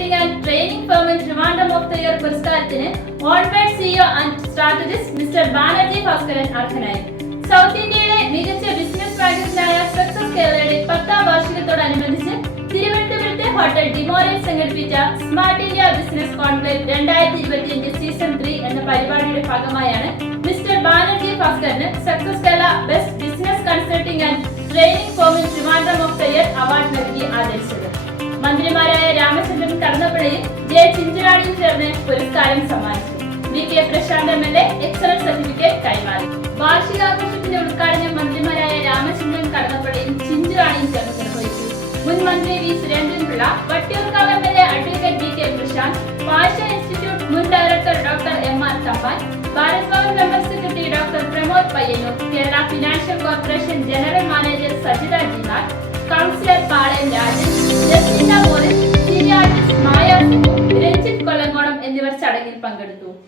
Marketing and training ഫേമിൽ Trivandrum of the year പുരസ്കാരത്തിന് ഓൾബേഡ് CEO and strategist mister Banerji Bhaskaran അർഹനായി south ഇന്ത്യയിലെ മികച്ച ബിസിനസ് പ്രാക്ടീസിനായ സക്സസ് കേരളയുടെ പത്താം വാർഷികത്തോടനുബന്ധിച്ച് തിരുവനന്തപുരത്തെ ഹോട്ടൽ ഡിമോറിൽ സംഘടിപ്പിച്ച സ്മാർട്ട് ഇന്ത്യ ബിസിനസ് കോൺക്ലേവ് രണ്ടായിരത്തി ഇരുപത്തിയഞ്ച് സീസൺ ത്രീ എന്ന പരിപാടിയുടെ ഭാഗമായാണ് mister Banerjee ഭാസ്കറിന് success Kerala best business consulting and training ഫോമിൽ Trivandrum of the year award നൽകിയത്. പുരസ്കാരം സമ്മാനിച്ചു V K Prashanth M L A excellence certificate കൈമാറി. വാർഷികാഘോഷത്തിന്റെ ഉദ്ഘാടനം മന്ത്രിമാരായ രാമചന്ദ്രൻ കടന്നപ്പള്ളിയും ചിഞ്ചുറാണിയും ചേർന്ന് നിർവഹിച്ചു. മുൻ മന്ത്രി V Surendran Pillai Vattiyoorkavu M L A advocate V K Prashanth Bhasha institute മുൻ director doctor M R Thampan Bharat Bhavan member secretary doctor Pramod Payyanur Kerala financial corporation general manager Sajitha ജിനാർ councillor പങ്കെടുത്തു